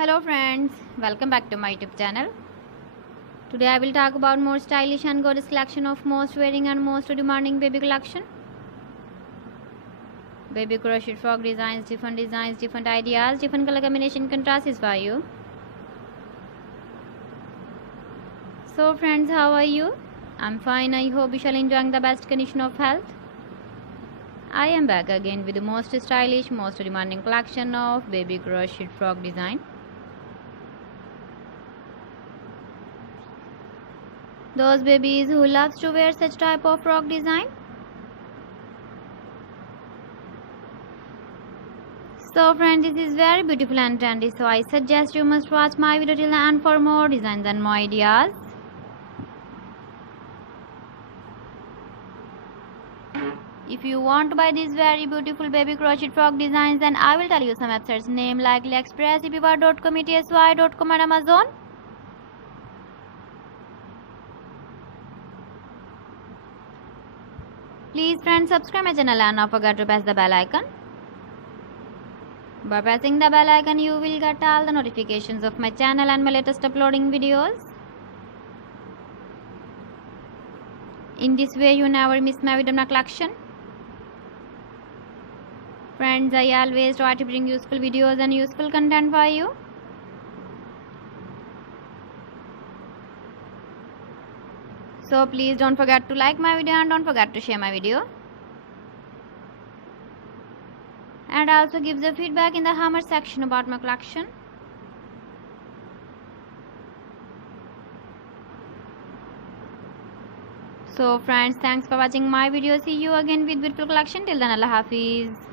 Hello friends, welcome back to my YouTube channel. Today I will talk about more stylish and gorgeous collection of most wearing and most demanding baby collection. Baby crochet frog designs, different ideas, different color combination contrasts for you. So friends, how are you? I'm fine. I hope you shall enjoying the best condition of health. I am back again with the most stylish, most demanding collection of baby crochet frog design. Those babies who loves to wear such type of frog design. So friends, this is very beautiful and trendy, so I suggest you must watch my video till the end for more designs and more ideas. If you want to buy these very beautiful baby crochet frog designs, then I will tell you some websites name like AliExpress, eBay.com, ETSY.com and Amazon. Please friends, subscribe my channel and not forget to press the bell icon. By pressing the bell icon, you will get all the notifications of my channel and my latest uploading videos. In this way, you never miss my video collection. Friends, I always try to bring useful videos and useful content for you. So please don't forget to like my video and don't forget to share my video. And also give the feedback in the comment section about my collection. So friends, thanks for watching my video. See you again with beautiful collection. Till then, Allah Hafiz.